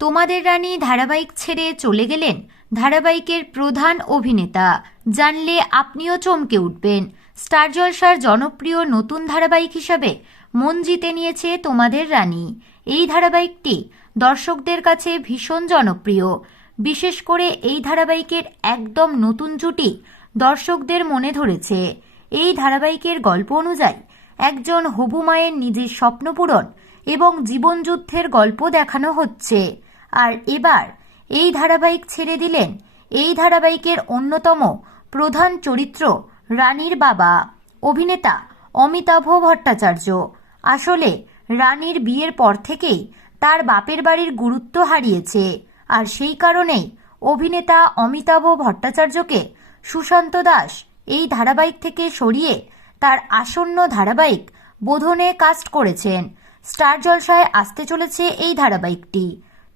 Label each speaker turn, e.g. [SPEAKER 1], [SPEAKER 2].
[SPEAKER 1] তোমাদের রানী ধারাবাহিক ছেড়ে চলে গেলেন ধারাবাহিকের প্রধান অভিনেতা। জানলে আপনিও চমকে উঠবেন। স্টার জলসার জনপ্রিয় নতুন ধারাবাহিক হিসাবে মন জিতে নিয়েছে তোমাদের রানী। এই ধারাবাহিকটি দর্শকদের কাছে ভীষণ জনপ্রিয়। বিশেষ করে এই ধারাবাহিকের একদম নতুন জুটি দর্শকদের মনে ধরেছে। এই ধারাবাহিকের গল্প অনুযায়ী একজন হবু মায়ের নিজের স্বপ্ন পূরণ এবং জীবনযুদ্ধের গল্প দেখানো হচ্ছে। আর এবার এই ধারাবাহিক ছেড়ে দিলেন এই ধারাবাহিকের অন্যতম প্রধান চরিত্র রানীর বাবা, অভিনেতা অমিতাভ ভট্টাচার্য। আসলে রানীর বিয়ের পর থেকেই তার বাপের বাড়ির গুরুত্ব হারিয়েছে আর সেই কারণেই অভিনেতা অমিতাভ ভট্টাচার্যকে সুশান্ত দাস এই ধারাবাহিক থেকে সরিয়ে তার আসন্ন ধারাবাহিক বোধনে কাস্ট করেছেন। স্টার জলসায় আসতে চলেছে এই ধারাবাহিকটি।